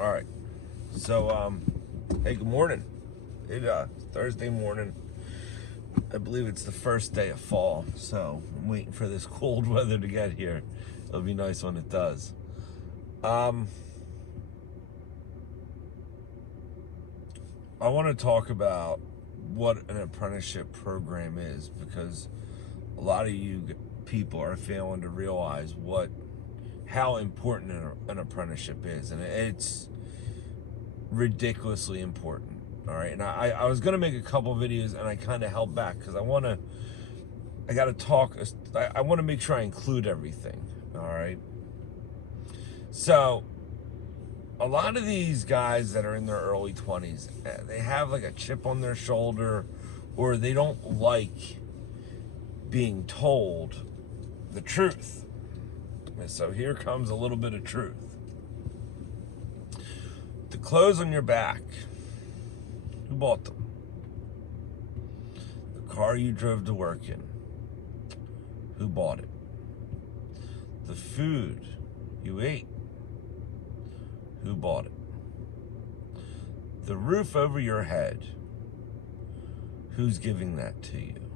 All right. So, hey, good morning. It's Thursday morning. I believe it's the first day of fall, so I'm waiting for this cold weather to get here. It'll be nice when it does. I want to talk about what an apprenticeship program is, because a lot of you people are failing to realize how important an apprenticeship is, and it's ridiculously important. All right, and I was gonna make a couple videos, and I kind of held back because I want to make sure I include everything. All right, so a lot of these guys that are in their early 20s, they have like a chip on their shoulder, or they don't like being told the truth. And so here comes a little bit of truth. The clothes on your back, who bought them? The car you drove to work in, who bought it? The food you ate, who bought it? The roof over your head, who's giving that to you?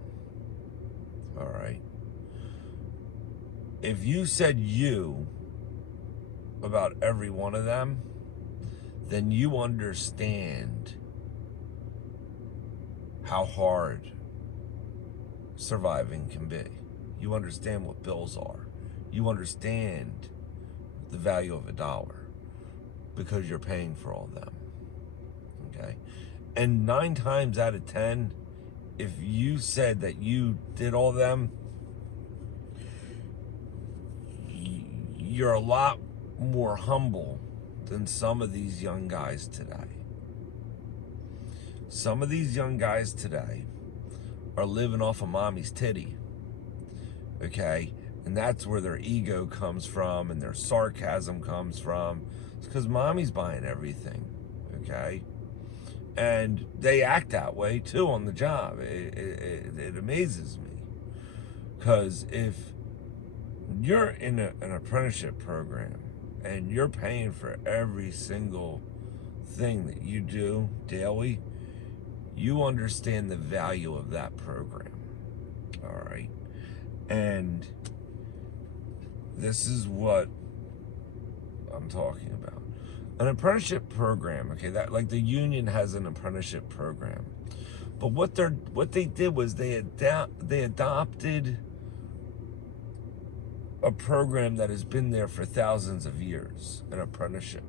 All right. If you said you about every one of them, then you understand how hard surviving can be. You understand what bills are. You understand the value of $1 because you're paying for all of them. Okay? And 9 times out of 10, if you said that you did all of them, you're a lot more humble than some of these young guys today. Some of these young guys today are living off of mommy's titty, okay? And that's where their ego comes from and their sarcasm comes from. It's because mommy's buying everything, okay? And they act that way too on the job. It amazes me, because if you're in an apprenticeship program and you're paying for every single thing that you do daily, you understand the value of that program. All right. And this is what I'm talking about. An apprenticeship program, okay, that, like, the union has an apprenticeship program. But what they did was they adopted a program that has been there for thousands of years, an apprenticeship.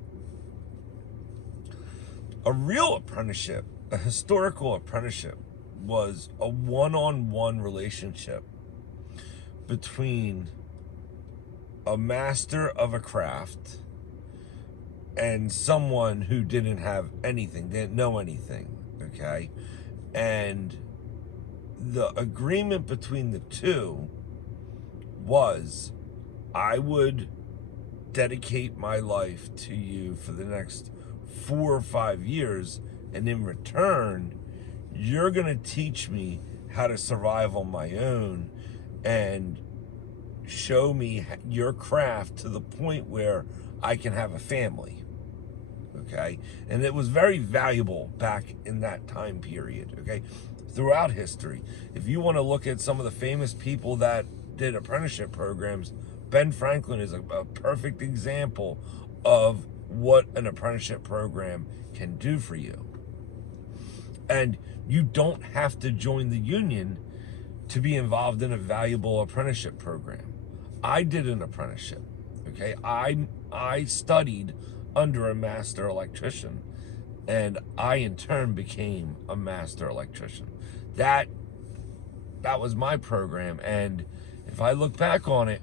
A real apprenticeship, a historical apprenticeship, was a one-on-one relationship between a master of a craft and someone who didn't have anything, didn't know anything, okay? And the agreement between the two was, I would dedicate my life to you for the next 4 or 5 years, and in return, you're going to teach me how to survive on my own and show me your craft to the point where I can have a family, okay? And it was very valuable back in that time period, okay? Throughout history, if you want to look at some of the famous people that did apprenticeship programs, Ben Franklin is a perfect example of what an apprenticeship program can do for you. And you don't have to join the union to be involved in a valuable apprenticeship program. I did an apprenticeship, okay? I studied under a master electrician, and I in turn became a master electrician. That was my program, and if I look back on it,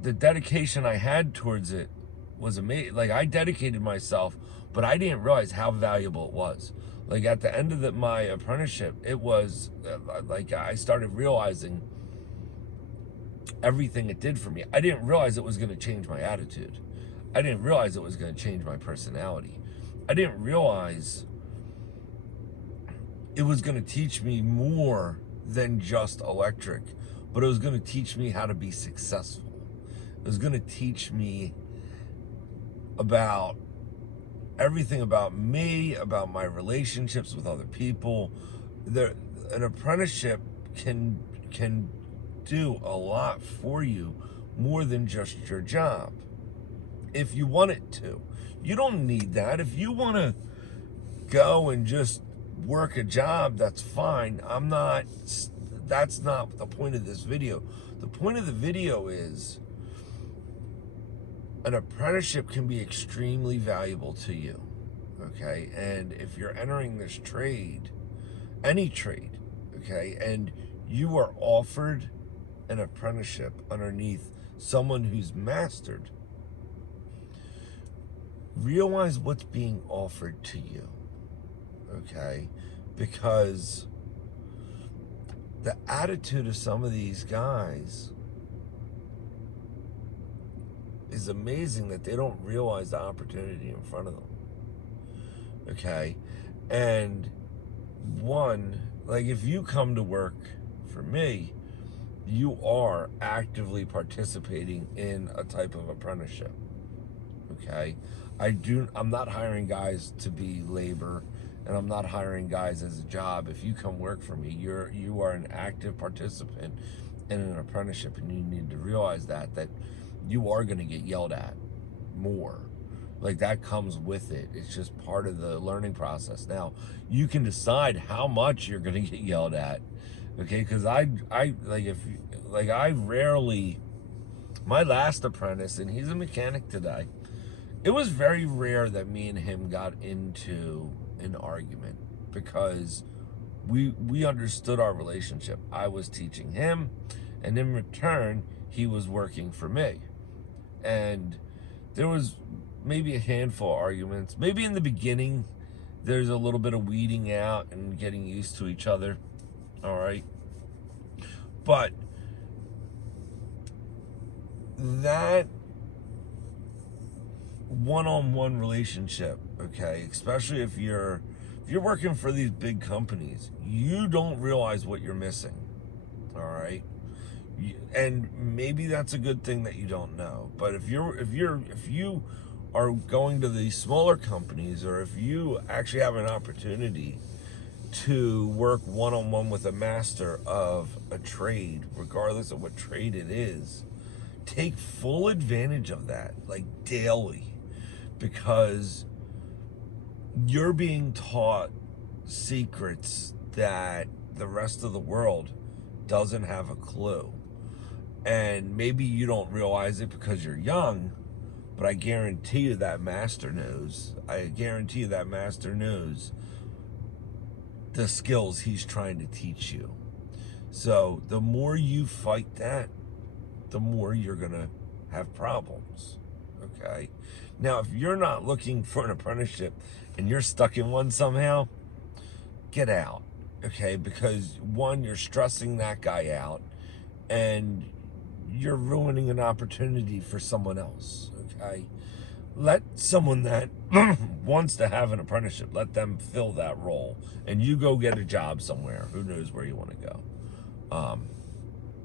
the dedication I had towards it was amazing. Like, I dedicated myself, but I didn't realize how valuable it was. Like, at the end of my apprenticeship, it was like I started realizing everything it did for me. I didn't realize it was going to change my attitude. I didn't realize it was going to change my personality. I didn't realize it was going to teach me more than just electric, but it was going to teach me how to be successful. It was going to teach me about everything about me, about my relationships with other people. An apprenticeship can do a lot for you, more than just your job, if you want it to. You don't need that. If you want to go and just work a job, that's fine. That's not the point of this video. The point of the video is an apprenticeship can be extremely valuable to you, okay? And if you're entering this trade, any trade, okay, and you are offered an apprenticeship underneath someone who's mastered, realize what's being offered to you, okay? Because the attitude of some of these guys is amazing, that they don't realize the opportunity in front of them, okay? And one, like, if you come to work for me, you are actively participating in a type of apprenticeship, okay? I'm not hiring guys to be labor, and I'm not hiring guys as a job. If you come work for me, you are an active participant in an apprenticeship, and you need to realize that you are going to get yelled at more. Like, that comes with it. It's just part of the learning process. Now, you can decide how much you're going to get yelled at, okay? Because my last apprentice, and he's a mechanic today, it was very rare that me and him got into an argument, because we understood our relationship. I was teaching him, and in return, he was working for me. And there was maybe a handful of arguments. Maybe in the beginning, there's a little bit of weeding out and getting used to each other, all right? But that one-on-one relationship, okay, especially if you're working for these big companies, you don't realize what you're missing, all right? And maybe that's a good thing that you don't know. But if you are going to these smaller companies, or if you actually have an opportunity to work one-on-one with a master of a trade, regardless of what trade it is, take full advantage of that, like, daily, because you're being taught secrets that the rest of the world doesn't have a clue. And maybe you don't realize it because you're young, but I guarantee you that master knows. I guarantee you that master knows the skills he's trying to teach you. So the more you fight that, the more you're gonna have problems, okay? Now, if you're not looking for an apprenticeship and you're stuck in one somehow, get out, okay? Because one, you're stressing that guy out, and you're ruining an opportunity for someone else, okay? Let someone that wants to have an apprenticeship, let them fill that role, and you go get a job somewhere. Who knows where you want to go?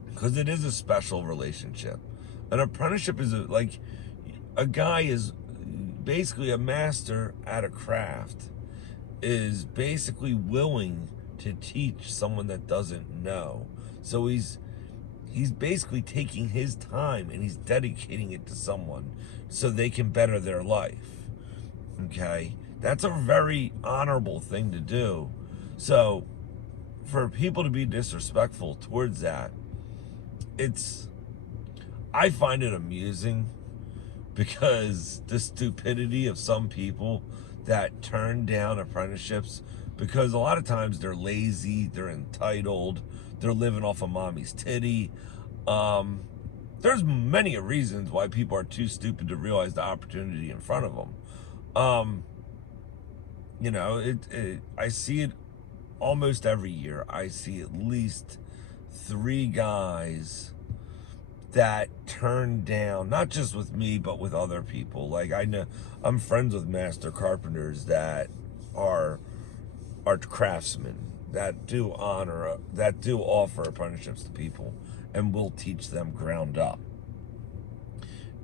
Because it is a special relationship. An apprenticeship is like a guy is basically a master at a craft, is basically willing to teach someone that doesn't know. So he's basically taking his time and he's dedicating it to someone so they can better their life, okay? That's a very honorable thing to do. So for people to be disrespectful towards that, I find it amusing, because the stupidity of some people that turn down apprenticeships, because a lot of times they're lazy, they're entitled, they're living off of mommy's titty. There's many reasons why people are too stupid to realize the opportunity in front of them. You know, I see it almost every year. I see at least 3 guys that turn down, not just with me, but with other people. Like, I know I'm friends with master carpenters that are craftsmen, that do offer apprenticeships to people and will teach them ground up.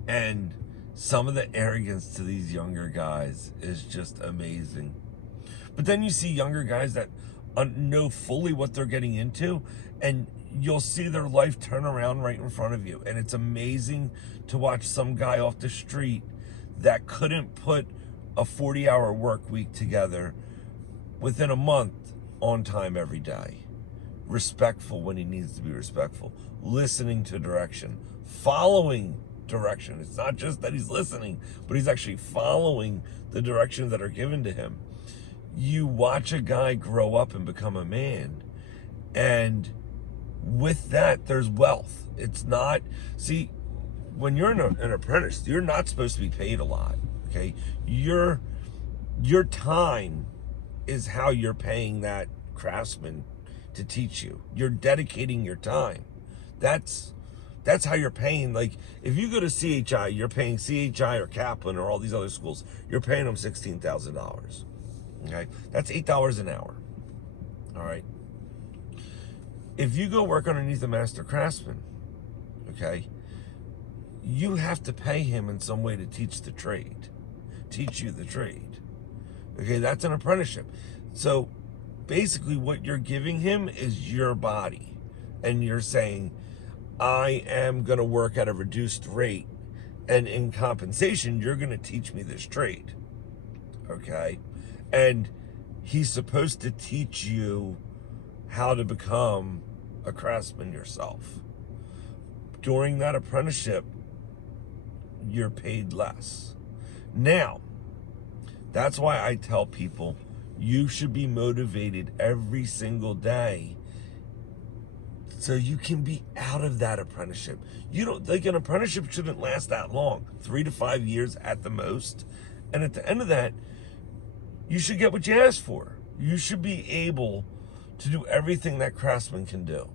And some of the arrogance to these younger guys is just amazing. But then you see younger guys that know fully what they're getting into, and you'll see their life turn around right in front of you. And it's amazing to watch some guy off the street that couldn't put a 40-hour work week together within a month, on time every day, respectful when he needs to be respectful, listening to direction, following direction. It's not just that he's listening, but he's actually following the directions that are given to him. You watch a guy grow up and become a man, and with that, there's wealth. It's not, see, when you're an apprentice, you're not supposed to be paid a lot, okay? Your time is how you're paying that craftsman to teach you. You're dedicating your time. That's how you're paying. Like, if you go to CHI, you're paying CHI or Kaplan or all these other schools, you're paying them $16,000. Okay? That's $8 an hour. All right? If you go work underneath a master craftsman, okay, you have to pay him in some way to teach you the trade. Okay, that's an apprenticeship. So basically what you're giving him is your body, and you're saying, I am going to work at a reduced rate, and in compensation, you're going to teach me this trade. Okay? And he's supposed to teach you how to become a craftsman yourself. During that apprenticeship, you're paid less. Now, that's why I tell people you should be motivated every single day so you can be out of that apprenticeship. You don't, like, an apprenticeship shouldn't last that long, 3 to 5 years at the most. And at the end of that, you should get what you ask for. You should be able to do everything that craftsman can do.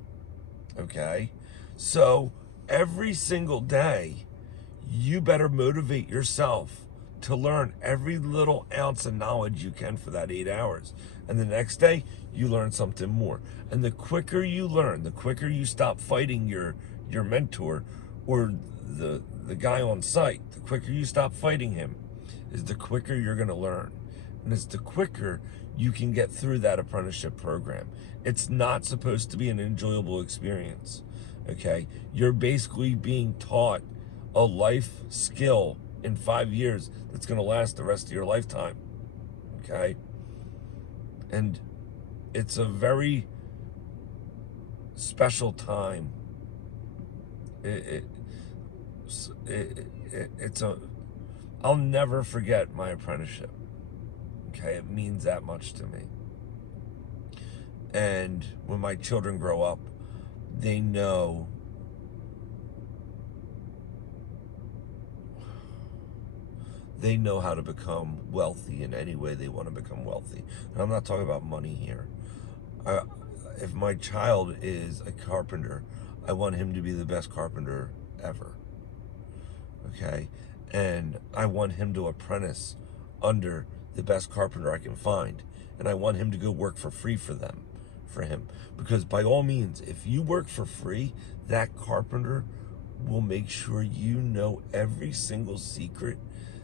Okay? So every single day, you better motivate yourself to learn every little ounce of knowledge you can for that 8 hours. And the next day, you learn something more. And the quicker you learn, the quicker you stop fighting your mentor or the guy on site, the quicker you stop fighting him, is the quicker you're going to learn. And it's the quicker you can get through that apprenticeship program. It's not supposed to be an enjoyable experience, okay? You're basically being taught a life skill in 5 years that's going to last the rest of your lifetime, okay? And it's a very special time. I'll never forget my apprenticeship, okay? It means that much to me. And when my children grow up, they know how to become wealthy in any way they want to become wealthy. And I'm not talking about money here. If my child is a carpenter, I want him to be the best carpenter ever. Okay? And I want him to apprentice under the best carpenter I can find. And I want him to go work for free for him. Because by all means, if you work for free, that carpenter will make sure you know every single secret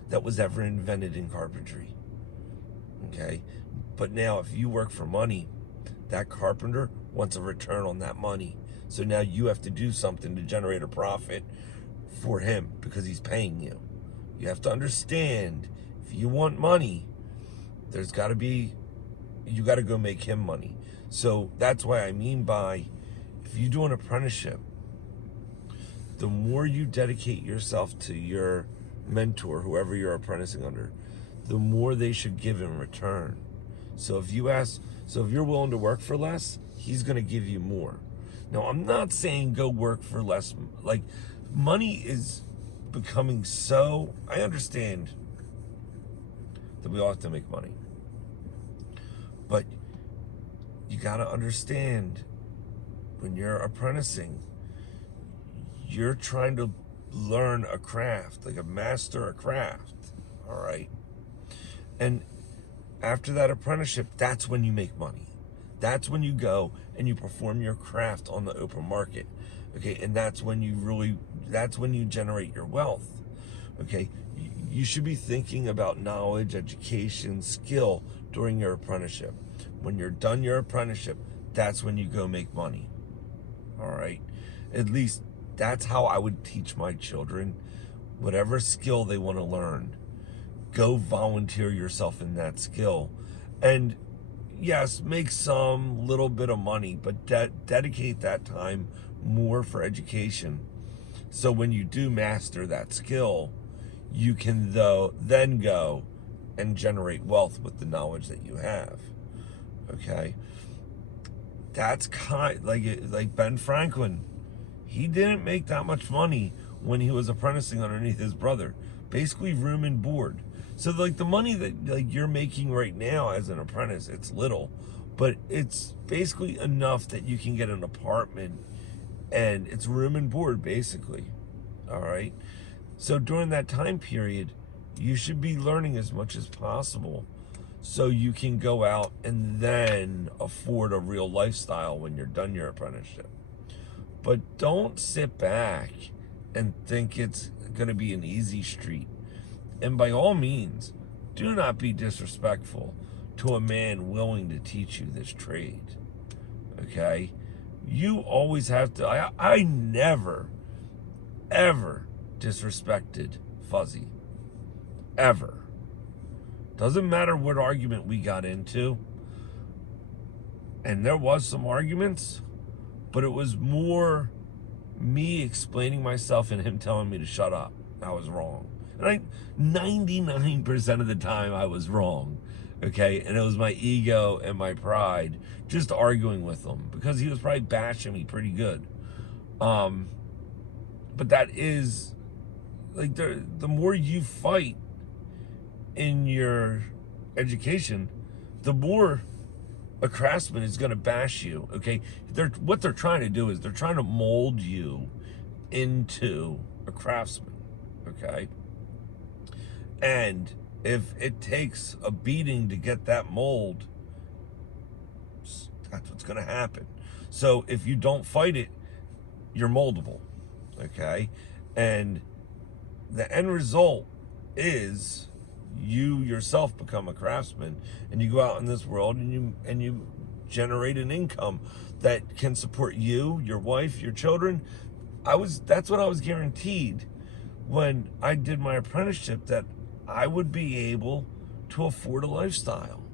that was ever invented in carpentry. Okay? But now if you work for money, that carpenter wants a return on that money. So now you have to do something to generate a profit for him because he's paying you. You have to understand, if you want money, you got to go make him money. So that's why I mean by, if you do an apprenticeship, the more you dedicate yourself to your mentor, whoever you're apprenticing under, the more they should give in return. So if you're willing to work for less, he's going to give you more. Now, I'm not saying go work for less. Like, money is becoming so, I understand that we all have to make money. But you got to understand, when you're apprenticing, you're trying to learn a craft, like master a craft, all right? And after that apprenticeship, that's when you make money. That's when you go and you perform your craft on the open market, okay? And that's when you generate your wealth, okay? you should be thinking about knowledge, education, skill during your apprenticeship. When you're done your apprenticeship, that's when you go make money. All right? At least that's how I would teach my children. Whatever skill they want to learn, go volunteer yourself in that skill. And yes, make some little bit of money, but dedicate that time more for education. So when you do master that skill, you can then go and generate wealth with the knowledge that you have. Okay? That's like Ben Franklin. He didn't make that much money when he was apprenticing underneath his brother. Basically room and board. So like the money that like you're making right now as an apprentice, it's little, but it's basically enough that you can get an apartment and it's room and board basically. All right. So during that time period, you should be learning as much as possible so you can go out and then afford a real lifestyle when you're done your apprenticeship. But don't sit back and think it's going to be an easy street. And by all means, do not be disrespectful to a man willing to teach you this trade. Okay? You always have to. I never, ever disrespected Fuzzy. Ever. Doesn't matter what argument we got into. And there was some arguments, but it was more me explaining myself and him telling me to shut up. I was wrong. And 99% of the time I was wrong. Okay? And it was my ego and my pride just arguing with him because he was probably bashing me pretty good. But that is like the more you fight in your education, the more a craftsman is going to bash you. Okay? What they're trying to do is they're trying to mold you into a craftsman. Okay? And if it takes a beating to get that mold, that's what's going to happen. So if you don't fight it, you're moldable. Okay? And the end result is you yourself become a craftsman and you go out in this world and you generate an income that can support you, your wife, your children. That's what I was guaranteed when I did my apprenticeship, that I would be able to afford a lifestyle.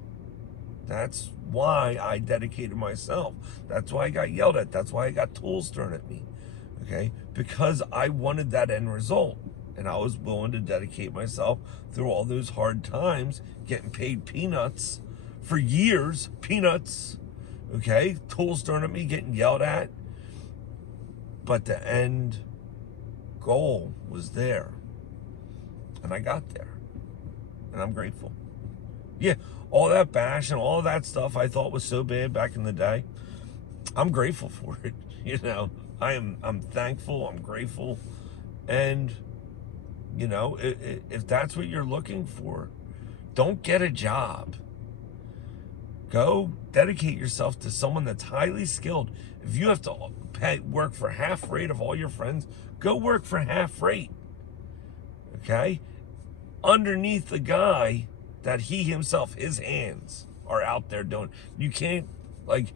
That's why I dedicated myself. That's why I got yelled at. That's why I got tools thrown at me. Okay? Because I wanted that end result. And I was willing to dedicate myself through all those hard times, getting paid peanuts for years. Peanuts. Okay? Tools thrown at me, getting yelled at. But the end goal was there. And I got there. And I'm grateful. Yeah, all that bash and all that stuff I thought was so bad back in the day, I'm grateful for it. You know, I'm thankful, I'm grateful. And, you know, if that's what you're looking for, don't get a job. Go dedicate yourself to someone that's highly skilled. If you have to work for half rate of all your friends, go work for half rate. Okay? Underneath the guy that he himself, his hands are out there doing. You can't, like,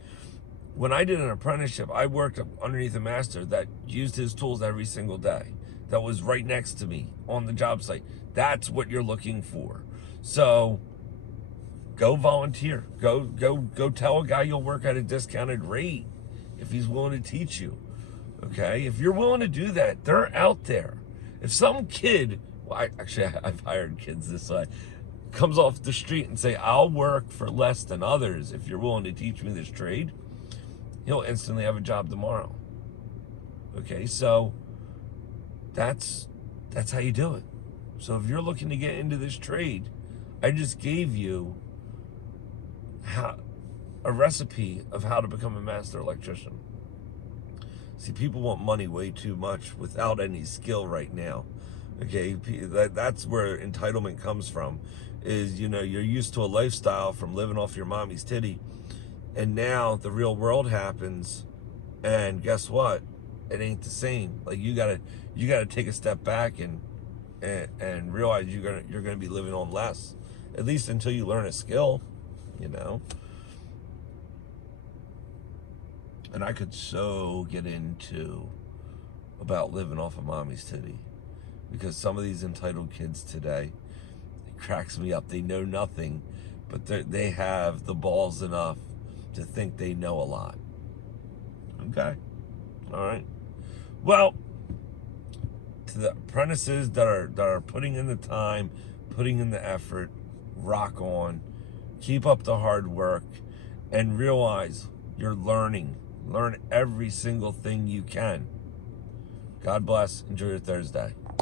when I did an apprenticeship, I worked underneath a master that used his tools every single day. That was right next to me on the job site. That's what you're looking for. So go volunteer. Go tell a guy you'll work at a discounted rate if he's willing to teach you. Okay? If you're willing to do that, they're out there. If some kid, I've hired kids this way, comes off the street and say, I'll work for less than others if you're willing to teach me this trade, he'll instantly have a job tomorrow. Okay, so that's how you do it. So if you're looking to get into this trade, I just gave you a recipe of how to become a master electrician. See, people want money way too much without any skill right now. Okay, that's where entitlement comes from. Is, you know, you're used to a lifestyle from living off your mommy's titty, and now the real world happens, and guess what? It ain't the same. Like, you gotta take a step back and and realize you're gonna be living on less, at least until you learn a skill, you know. And I could so get into about living off of mommy's titty, because some of these entitled kids today, it cracks me up. They know nothing, but they have the balls enough to think they know a lot. Okay, all right. Well, to the apprentices that are putting in the time, putting in the effort, rock on, keep up the hard work, and realize you're learning. Learn every single thing you can. God bless. Enjoy your Thursday.